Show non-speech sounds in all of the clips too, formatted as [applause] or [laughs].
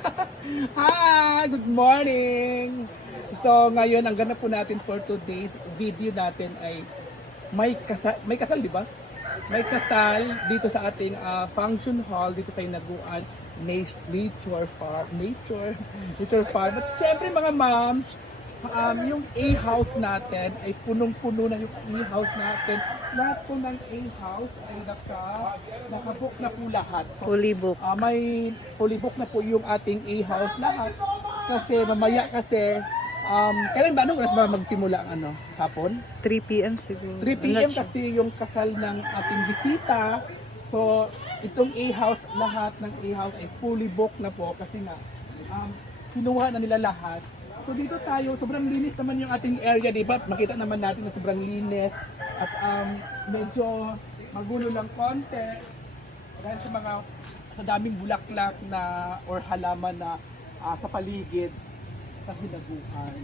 [laughs] Hi! Good morning! So ngayon, ang ganap po natin for today's video natin ay may kasal, may kasal di ba? May kasal dito sa ating ah, function hall dito sa Inaguan Nat- Nature Farm. Nature, [laughs] Nature Farm. At syempre mga moms, um, yung A-house natin ay punong-puno na yung A-house natin. Lahat po ng A-house ay naka, nakabook na po lahat. So, Fully book. Ah, may fully book na po yung ating A-house lahat. Kasi mamaya kasi, um, kailan ba? Anong oras ba magsimula ang ano? Hapon? 3 p.m. siguro. 3 p.m. Kasi yung kasal ng ating bisita. So, itong A-house, lahat ng A-house ay fully booked na po kasi nga, um, kinuha na nila lahat. So dito tayo, sobrang linis naman yung ating area, di ba? Makita naman natin na sobrang linis at um, medyo magulo lang konti dahil sa mga sa daming bulaklak na or halaman na ah, sa paligid sa hinaguan.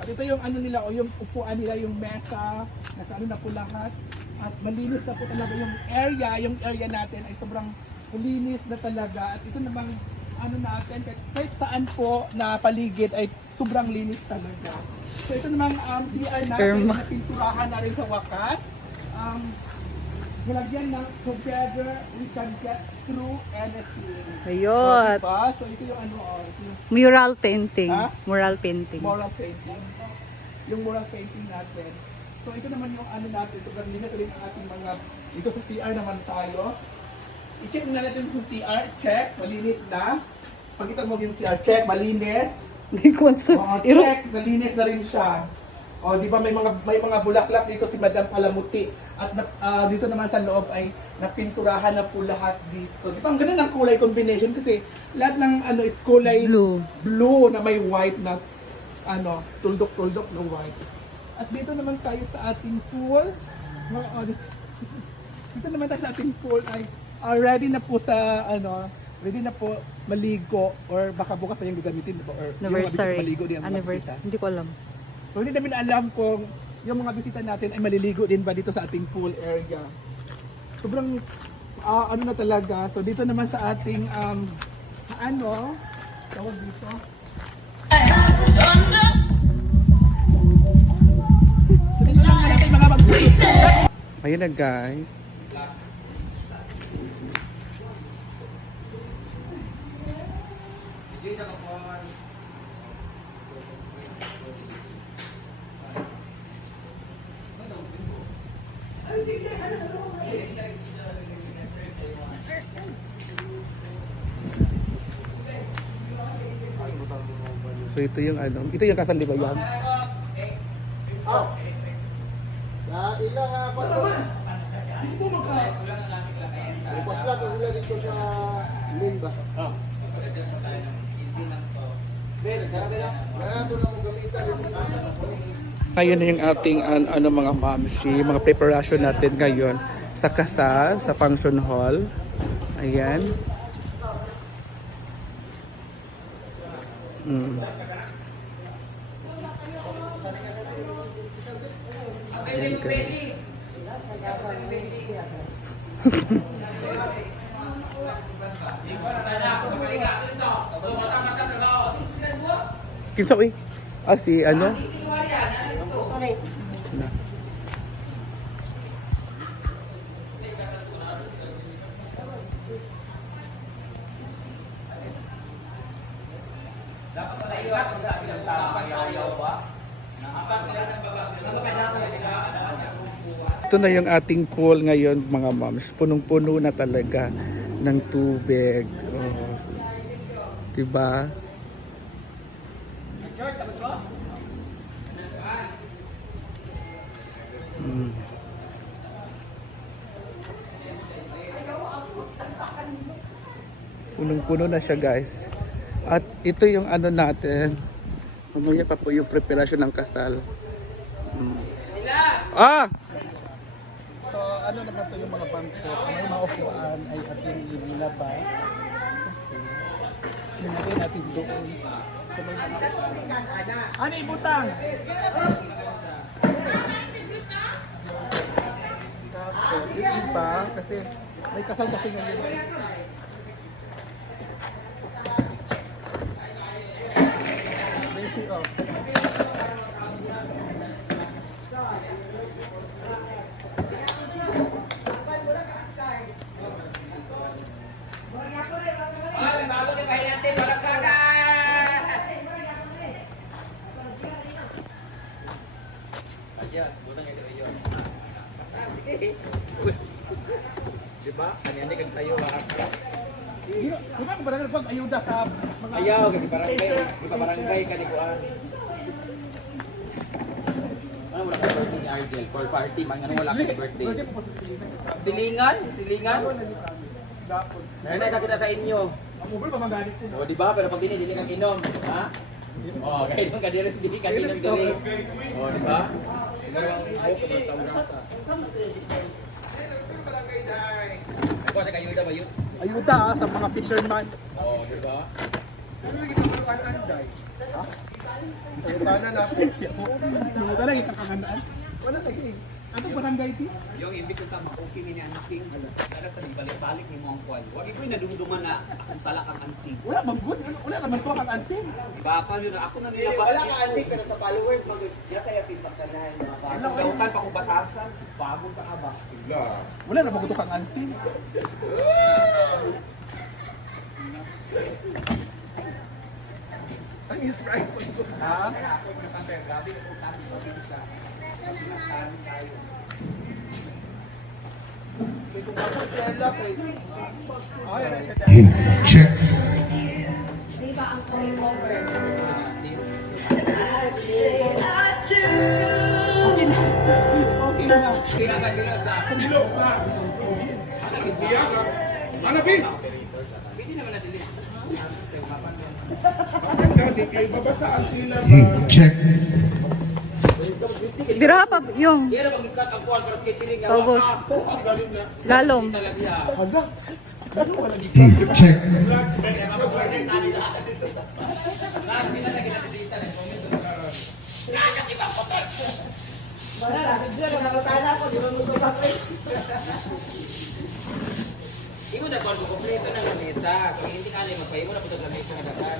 At ito yung ano nila o yung upuan nila, yung mesa, nasa ano na po lahat. At malinis na po talaga yung area, yung area natin ay sobrang linis na talaga. At ito namang ano natin, kahit, kahit saan po na paligid ay sobrang linis talaga. So ito namang um, CR natin na pinturahan na rin sa wakas. Um, Nilagyan ng together we can get through anything. Ayun. So, diba? so ito yung ano, oh, ito yung Mural painting. Ha? Mural painting. mural painting. Yung mural painting natin. So ito naman yung ano natin, sobrang linis rin ang ating mga, dito sa CR naman tayo. I-check muna natin sa CR, check, malinis na. Pagkita mo yung CR, check, malinis. Hindi ko [laughs] Iro- check, malinis na rin siya. O, di ba may mga may mga bulaklak dito si Madam Palamuti. At na- ah, dito naman sa loob ay napinturahan na po lahat dito. Di ba ang ganda ng kulay combination kasi lahat ng ano is kulay Blue. blue na may white na ano, tuldok-tuldok na white. At dito naman tayo sa ating pool. Oo, [laughs] dito naman tayo sa ating pool ay ah, ready na po sa ano, ready na po maligo or baka bukas na yung gagamitin ba? or yung mga bisita Anniversary. maligo din ang mga Anniversary. bisita. Hindi ko alam. So hindi namin alam kung yung mga bisita natin ay maliligo din ba dito sa ating pool area. Sobrang ah, ano na talaga. So dito naman sa ating um, ano, tawag dito. Lang na natin Ayun na guys. So ito yung ano, ito yung kasal di ba yan? Oh. Ya, ilang nga pa to. Bukas lang kung ilan dito sa Limba. Oh. Ngayon na yung ating an- ano mga mamsi, mga preparation natin ngayon sa kasal, sa function hall. Ayan. Mm. Ayan, [laughs] Kinsa uy? Ah, si ano? Ito na yung ating pool ngayon mga moms. Punong-puno na talaga ng tubig. Oh. Diba? Mm. Punong-puno na siya guys. At ito yung ano natin. Mamaya pa po yung preparasyon ng kasal. Mm. Ah! Ano naman to yung mga bangko? Yung mga upuan ay ating inilabas. Kasi nilagay natin doon. So may Ano ibutang? Tapos, yung iba, kasi may kasal kasi ngayon. Ito. Diba? Kang sayo ba? Di ba ko ba nagpag ayuda sa mga Ayaw, kasi barangay. Di ba barangay ka ni Kuan? Ano wala ka birthday ni Argel? For party, man ano wala ka sa birthday? Sa. Silingan? Silingan? Nanay ka kita sa inyo. Ang mobile pa magalit ko. O di ba? Pero pag dini, dili kang inom. Ha? O, kahit nung kadiri, dili ka inom diri. O, di ba? Ang ayaw ko ng taong rasa. Ako sa kayo ba yun? Ayuda ah, sa mga fisherman. O, di ba? Tanan ako. Mga talaga itang kangandaan. Wala lagi. Ano barangay ti? Yung imbis na tama, okay ni ansing. Kada sa balik-balik ni mo ang kwan. Wag iko'y nadumduman na akong sala kang ansing. Wala man good. Wala naman to ang anting. Diba? Ako yun, ako na nilabas. wala ka ansik pero sa followers mag yasa ya feedback ka na mga bata. Ano, kautan pa kung batasan. Bagong ka ka ba? Wala naman good ang anting. [laughs] Ang Israel ko. Ha? Ay, ay, ay. Okay na. Okay na. Kira ka, kira sa... Bilog sa. Ano, Bi? Pwede naman na dili. Maganda, di kayo babasaan sila ba? Bira pa yung Kira pag ikat ang kuwan para sa catering. Saubos. Galong. Talaga. Imo na kuwan ko kompleto na ng mesa. Kung hindi ka alay magpayo mo na puto ng mesa nga dapat.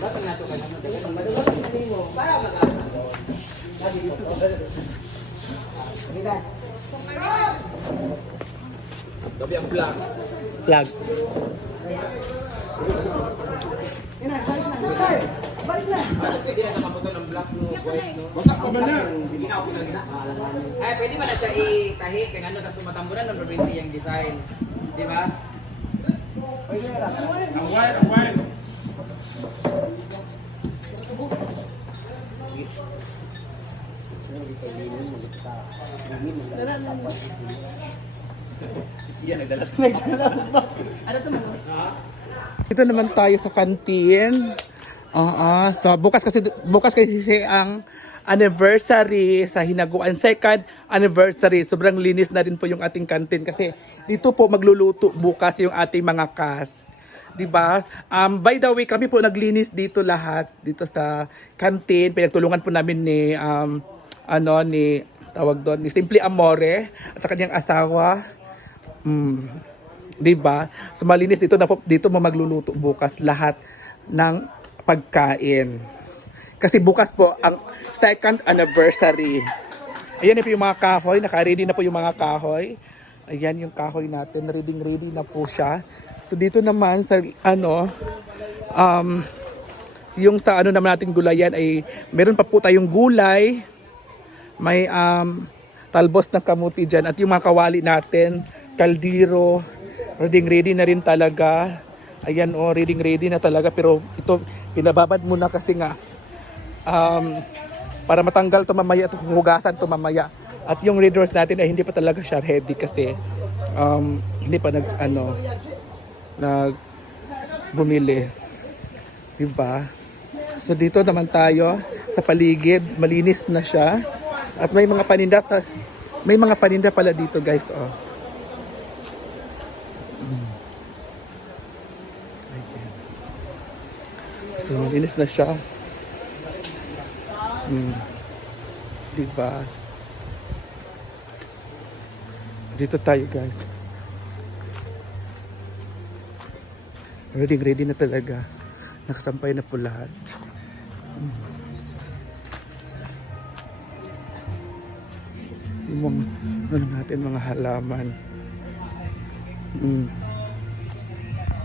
Dapat nato ka naman. Gabi ang vlog. Vlog. Pwede na nakaputo ng black no, white no. Basta ka ba na? Ay, pwede ba na siya itahi kaya ano sa tumatamburan ng 20 yung design. Di ba? Ang wire, ang wire. Ha? Dito naman tayo sa kantin. Oo, so bukas kasi bukas kasi ang anniversary sa Hinaguan. Second anniversary. Sobrang linis na rin po yung ating kantin kasi dito po magluluto bukas yung ating mga cast. 'Di ba? Um, by the way, kami po naglinis dito lahat dito sa kantin. Pinagtulungan po namin ni um, ano ni tawag doon ni Simply Amore at sa kanyang asawa. Mm, 'di ba? So malinis dito na dito mo magluluto bukas lahat ng pagkain. Kasi bukas po ang second anniversary. Ayan na po yung mga kahoy, naka-ready na po yung mga kahoy. Ayan yung kahoy natin, ready ready na po siya. So dito naman sa ano um yung sa ano naman natin gulayan ay meron pa po tayong gulay. May um talbos ng kamuti dyan at yung mga kawali natin, kaldiro, ready ready na rin talaga. Ayan oh, ready ready na talaga pero ito pinababad muna kasi nga um, para matanggal to mamaya at hugasan to mamaya. At yung rose natin ay hindi pa talaga siya ready kasi um, hindi pa nag ano nag bumili. Diba? So dito naman tayo sa paligid, malinis na siya. At may mga paninda pa- may mga paninda pala dito, guys, oh. Mm. Ayan. So malinis na siya. Mm. Diba? Dito tayo, guys. Ready, ready na talaga. nakasampay na po lahat. Yung mga, ano natin, mga halaman. Mm.